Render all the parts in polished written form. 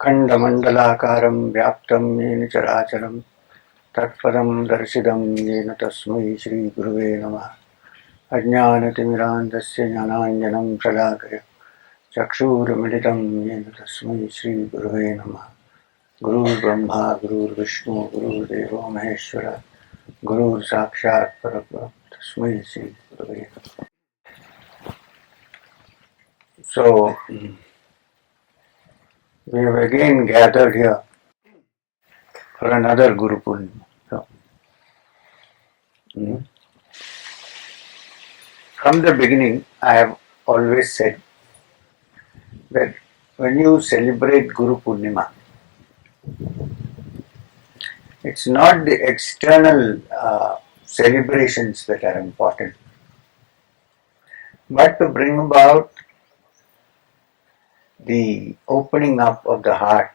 खण्डमण्डलाकारं व्याप्तं येन चराचरं तत्पदं दर्शितं येन तस्मै श्रीगुरुवे नमः। अज्ञानतिमिरान्धस्य ज्ञानाञ्जनं शलाकया चक्षुरुन्मिलितं येन तस्मै श्रीगुरुवे नमः। गुरुर्ब्रह्मा गुरुर्विष्णु गुरुर्देवो महेश्वरः गुरुर्साक्षात् परब्रह्म तस्मै श्रीगुरुवे नमः। So we have again gathered here for another Guru Purnima. So, from the beginning, I have always said that when you celebrate Guru Purnima, it's not the external celebrations that are important, but to bring about the opening up of the heart,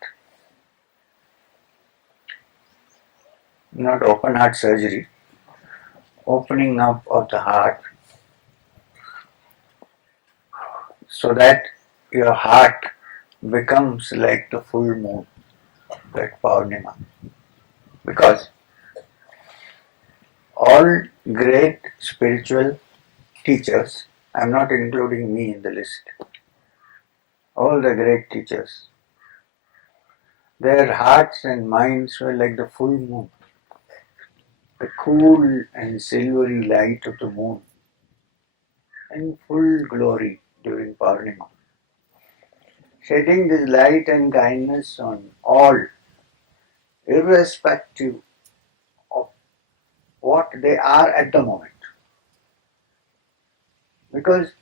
not open heart surgery, opening up of the heart so that your heart becomes like the full moon, like Purnima. Because all great spiritual teachers, I'm not including me in the list, all the great teachers, their hearts and minds were like the full moon, the cool and silvery light of the moon, in full glory during Purnima, shedding this light and kindness on all, irrespective of what they are at the moment. Because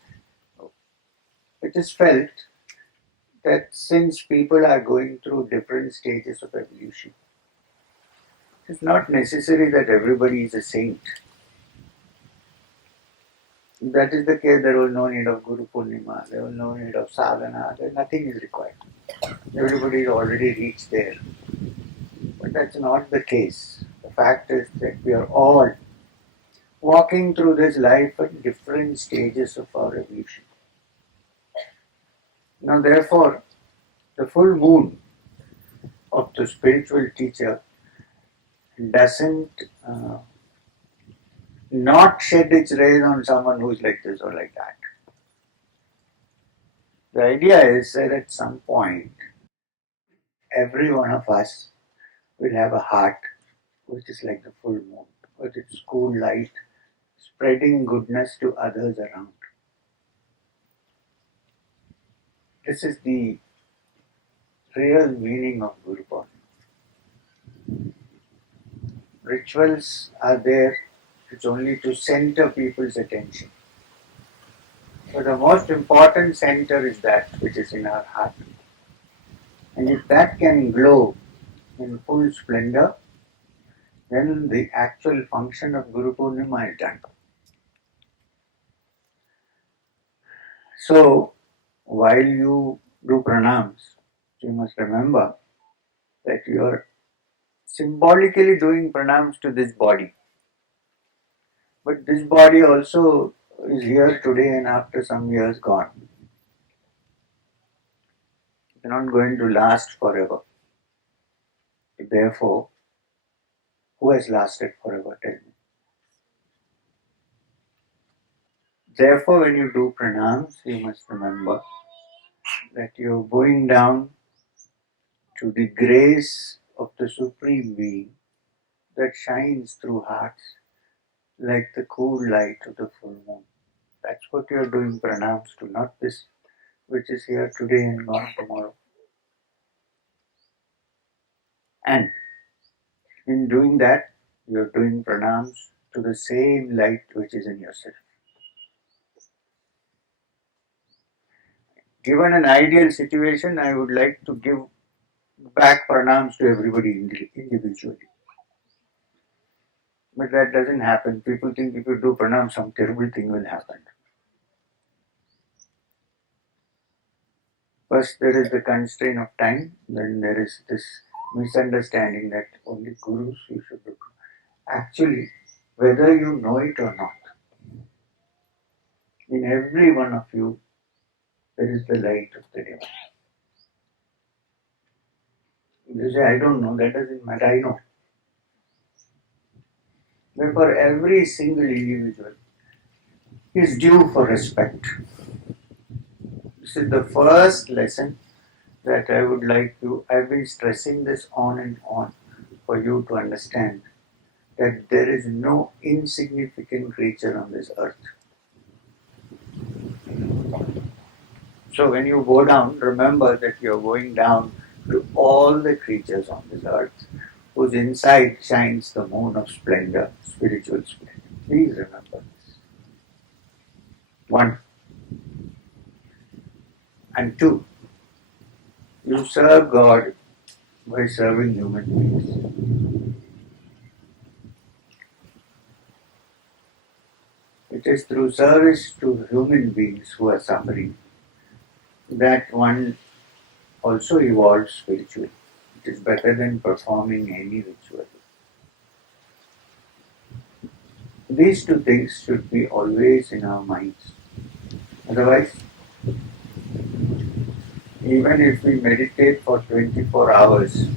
it is felt that since people are going through different stages of evolution, it's not necessary that everybody is a saint. If that is the case, there was no need of Guru Purnima, there was no need of sadhana, nothing is required. Everybody is already reached there. But that's not the case. The fact is that we are all walking through this life at different stages of our evolution. Now therefore, the full moon of the spiritual teacher doesn't not shed its rays on someone who is like this or like that. The idea is that at some point, every one of us will have a heart which is like the full moon, with its cool light, spreading goodness to others around. This is the real meaning of Guru Purnima. Rituals are there, it's only to center people's attention. So the most important center is that which is in our heart. And if that can glow in full splendor, then the actual function of Guru Purnima is done. So, while you do pranams, you must remember that you are symbolically doing pranams to this body. But this body also is here today and after some years gone. It's not going to last forever. Therefore, who has lasted forever? Tell me. Therefore, when you do pranams, you must remember that you're going down to the grace of the Supreme Being that shines through hearts like the cool light of the full moon. That's what you're doing pranams to, not this which is here today and gone tomorrow. And in doing that, you're doing pranams to the same light which is in yourself. Given an ideal situation, I would like to give back pranams to everybody individually. But that doesn't happen. People think if you do pranam, some terrible thing will happen. First, there is the constraint of time. Then there is this misunderstanding that only gurus you should do. Actually, whether you know it or not, in every one of you, there is the light of the divine. You say, I don't know, that doesn't matter, I know. Therefore, every single individual is due for respect. This is the first lesson that I would like you, I've been stressing this on and on for you to understand that there is no insignificant creature on this earth. So when you go down, remember that you are going down to all the creatures on this earth whose inside shines the moon of splendor, spiritual splendor. Please remember this. One. And two, you serve God by serving human beings. It is through service to human beings who are suffering that one also evolves spiritually. It is better than performing any ritual. These two things should be always in our minds. Otherwise, even if we meditate for 24 hours,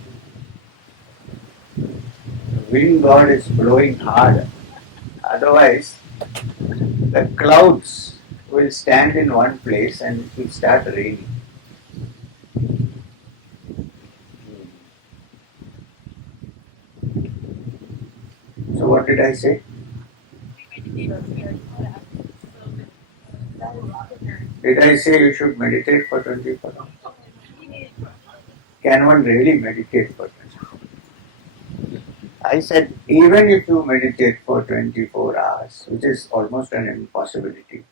the wind god is blowing hard. Otherwise, the clouds will stand in one place and it will start raining. So what did I say? Did I say you should meditate for 24 hours? Can one really meditate for 24 hours? I said even if you meditate for 24 hours, which is almost an impossibility,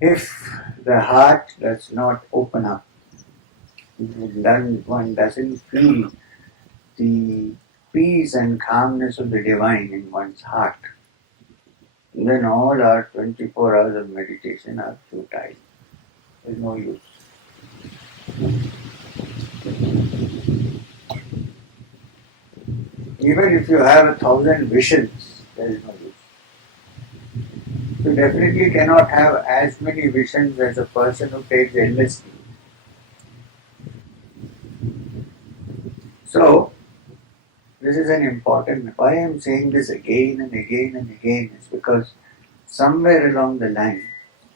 if the heart does not open up, then one doesn't feel the peace and calmness of the divine in one's heart, then all our 24 hours of meditation are futile. There's no use. Even if you have 1,000 visions, there is no use. You definitely cannot have as many visions as a person who takes LSD. So, this is an important, why I am saying this again and again and again is because somewhere along the line,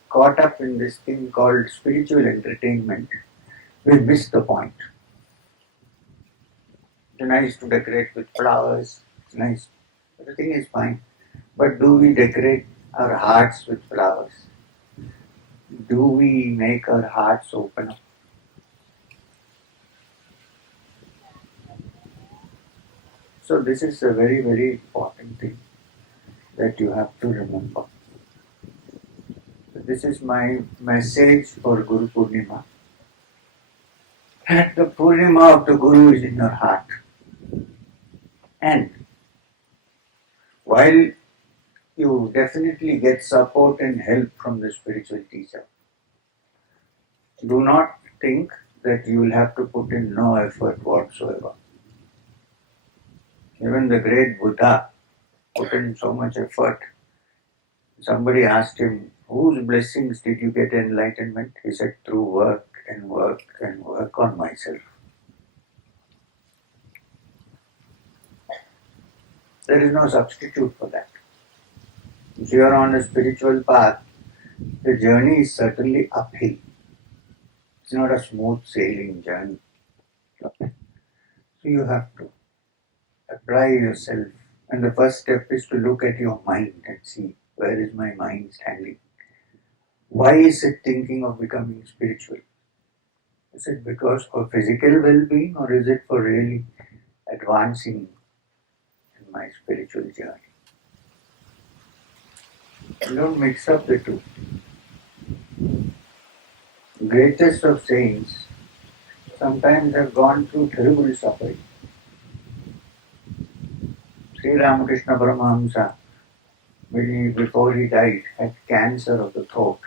caught up in this thing called spiritual entertainment, we miss the point. It's nice to decorate with flowers, it's nice, everything is fine. But do we decorate our hearts with flowers? Do we make our hearts open up? So this is a very, very important thing that you have to remember. So this is my message for Guru Purnima. The Purnima of the Guru is in your heart. And while you definitely get support and help from the spiritual teacher, do not think that you will have to put in no effort whatsoever. Even the great Buddha put in so much effort. Somebody asked him, whose blessings did you get enlightenment? He said, through work and work and work on myself. There is no substitute for that. If you are on a spiritual path, the journey is certainly uphill. It's not a smooth sailing journey. So you have to apply yourself. And the first step is to look at your mind and see, where is my mind standing? Why is it thinking of becoming spiritual? Is it because for physical well-being or is it for really advancing in my spiritual journey? Don't mix up the two. Greatest of saints sometimes have gone through terrible suffering. Sri Ramakrishna Paramahamsa, before he died, had cancer of the throat.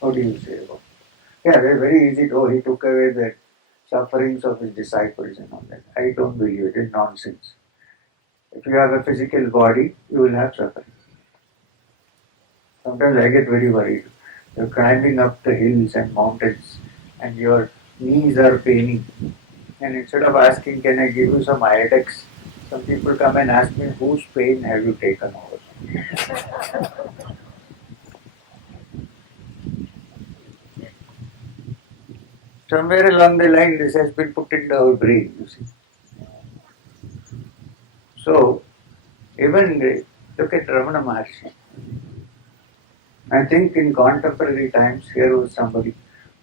What do you say about it? Yeah, they're very easy. Oh, he took away the sufferings of his disciples and all that. I don't believe it. It's nonsense. If you have a physical body, you will have suffering. Sometimes I get very worried. You're climbing up the hills and mountains and your knees are paining. And instead of asking, can I give you some iodex, some people come and ask me, whose pain have you taken over? Somewhere along the line, this has been put into our brain, you see. So, even look at Ramana Maharshi. I think in contemporary times, here was somebody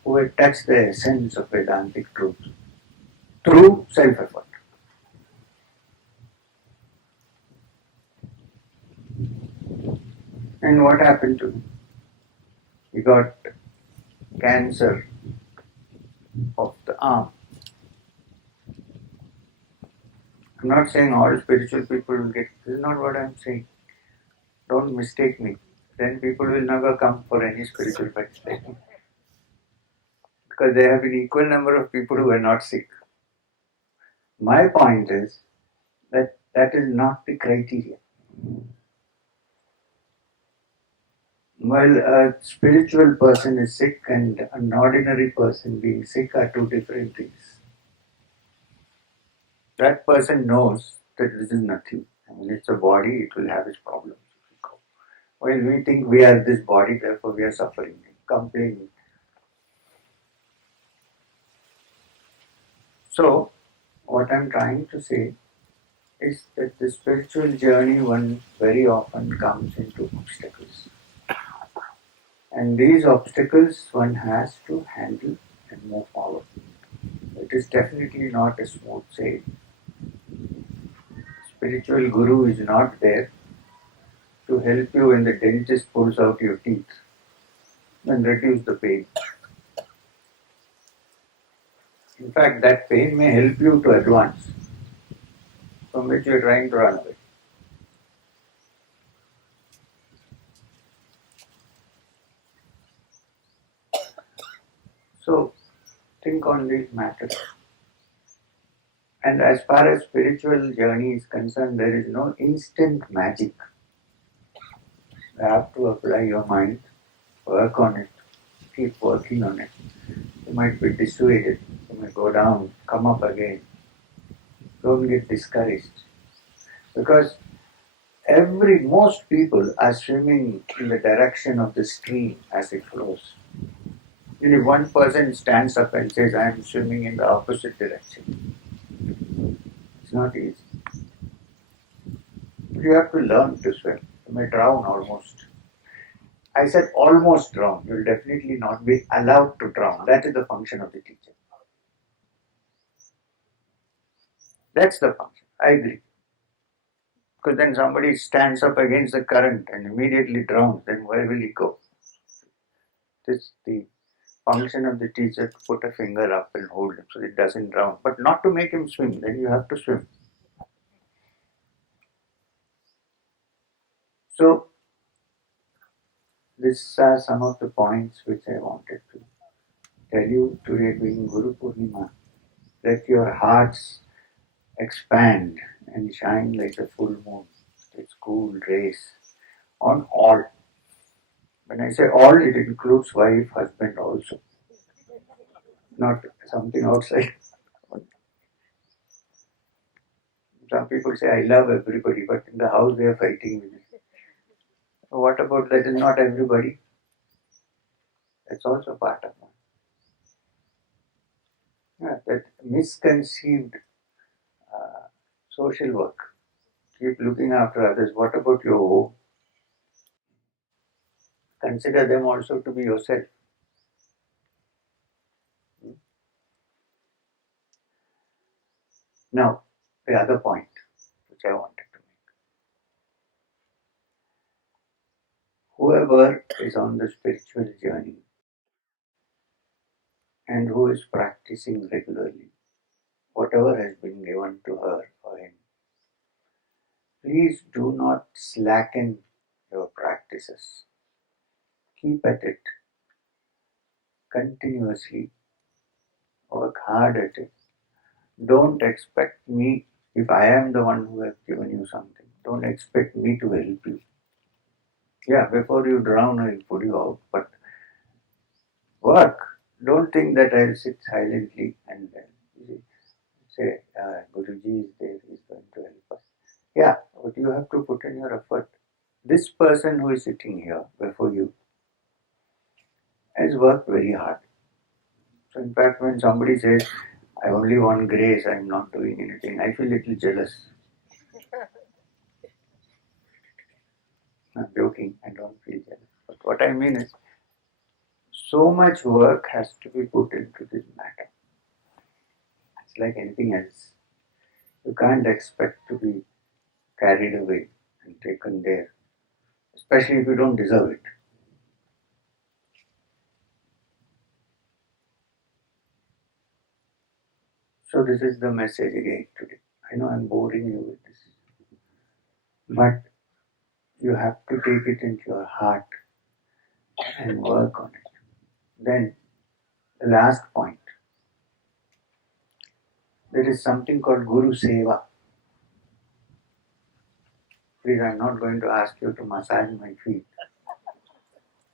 who had touched the essence of Vedantic truth through self-effort. And what happened to him? He got cancer of the arm. I'm not saying all spiritual people will get, this is not what I'm saying. Don't mistake me. Then people will never come for any spiritual practice. Because there have been equal number of people who are not sick. My point is that that is not the criteria. While a spiritual person is sick and an ordinary person being sick are two different things. That person knows that this is nothing. I mean, it's a body, it will have its problems. While we think we are this body, therefore we are suffering, complaining. So, what I'm trying to say is that the spiritual journey one very often comes into obstacles. And these obstacles one has to handle and move forward. It is definitely not a smooth sail. Spiritual guru is not there to help you when the dentist pulls out your teeth and reduce the pain. In fact, that pain may help you to advance from which you are trying to run away. So, think on these matters. And as far as spiritual journey is concerned, there is no instant magic. You have to apply your mind, work on it, keep working on it. You might be dissuaded, you might go down, come up again. Don't get discouraged. Because most people are swimming in the direction of the stream as it flows. And if one person stands up and says, I am swimming in the opposite direction, it's not easy. You have to learn to swim. You may drown almost. I said almost drown. You will definitely not be allowed to drown. That is the function of the teacher. That's the function. I agree. Because then somebody stands up against the current and immediately drowns, then where will he go? This is the function of the teacher, to put a finger up and hold him so it doesn't drown. But not to make him swim, then you have to swim. So, these are some of the points which I wanted to tell you today being Guru Purnima. Let your hearts expand and shine like a full moon. Its cool rays on all. When I say all, it includes wife, husband also. Not something outside. Some people say, I love everybody, but in the house they are fighting with me. What about that is not everybody? That's also part of it. Yeah, that misconceived social work. Keep looking after others. What about your home? Consider them also to be yourself. Now, the other point which I wanted to make. Whoever is on the spiritual journey and who is practicing regularly, whatever has been given to her or him, please do not slacken your practices. Keep at it continuously. Work hard at it. Don't expect me, if I am the one who has given you something, don't expect me to help you. Yeah, before you drown, I will put you out, but work. Don't think that I will sit silently and then. say, Guruji is there, he is going to help us. Yeah, but you have to put in your effort. This person who is sitting here before you has worked very hard. So in fact, when somebody says, I only want grace, I am not doing anything, I feel a little jealous. I'm joking, I don't feel jealous. But what I mean is, so much work has to be put into this matter. It's like anything else. You can't expect to be carried away and taken there, especially if you don't deserve it. So this is the message again today. I know I'm boring you with this, but you have to take it into your heart and work on it. Then the last point, there is something called Guru Seva. Please, I'm not going to ask you to massage my feet.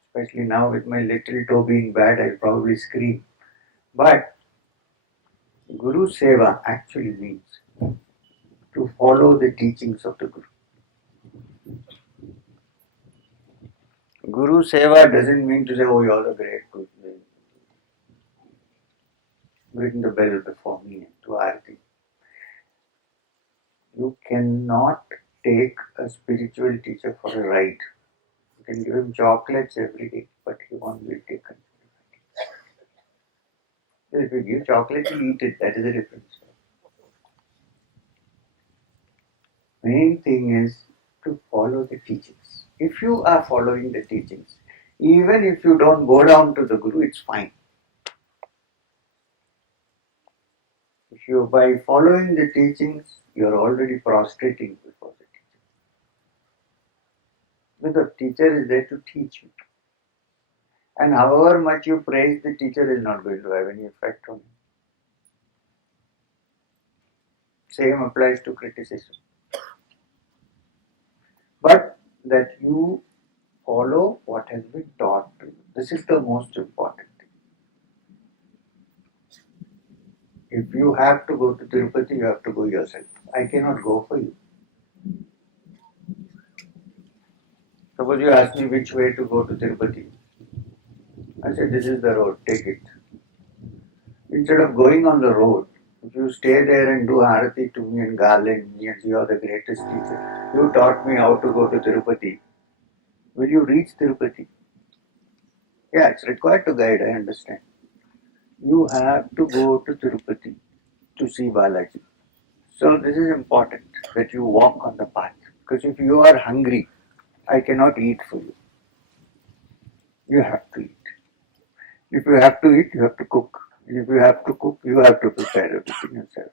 Especially now with my little toe being bad, I'll probably scream. But Guru Seva actually means to follow the teachings of the Guru. Guru Seva doesn't mean to say, oh, you're the great Guru. Ring the bell before me and do Aarti. You cannot take a spiritual teacher for a ride. You can give him chocolates every day, but he won't be taken. If you give chocolate, he'll eat it. That is the difference. Main thing is to follow the teachings. If you are following the teachings, even if you don't go down to the Guru, it's fine. If you, by following the teachings, you're already prostrating before the teacher. Because the teacher is there to teach you. And however much you praise the teacher is not going to have any effect on you. Same applies to criticism. But that you follow what has been taught to you. This is the most important thing. If you have to go to Tirupati, you have to go yourself. I cannot go for you. Suppose you ask me which way to go to Tirupati. I said, this is the road, take it. Instead of going on the road, if you stay there and do Arati to me and garland me and you are the greatest teacher, you taught me how to go to Tirupati. Will you reach Tirupati? Yeah, it's required to guide, I understand. You have to go to Tirupati to see Balaji. So this is important that you walk on the path. Because if you are hungry, I cannot eat for you. You have to eat. If you have to eat, you have to cook. If you have to cook, you have to prepare everything yourself.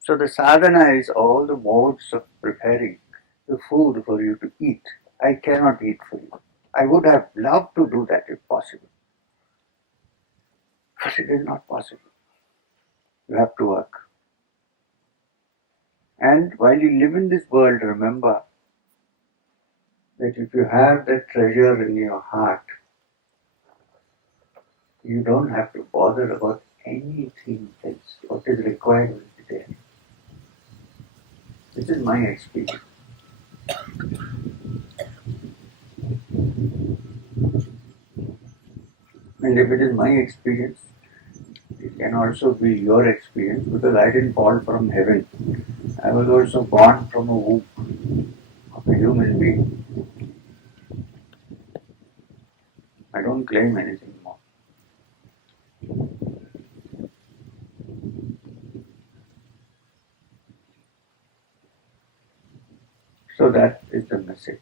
So the sadhana is all the modes of preparing the food for you to eat. I cannot eat for you. I would have loved to do that if possible. But it is not possible. You have to work. And while you live in this world, remember that if you have that treasure in your heart, you don't have to bother about anything else. What is required will be there. This is my experience. And if it is my experience, it can also be your experience because I didn't fall from heaven. I was also born from a womb of a human being. I don't claim anything more. So that is the message.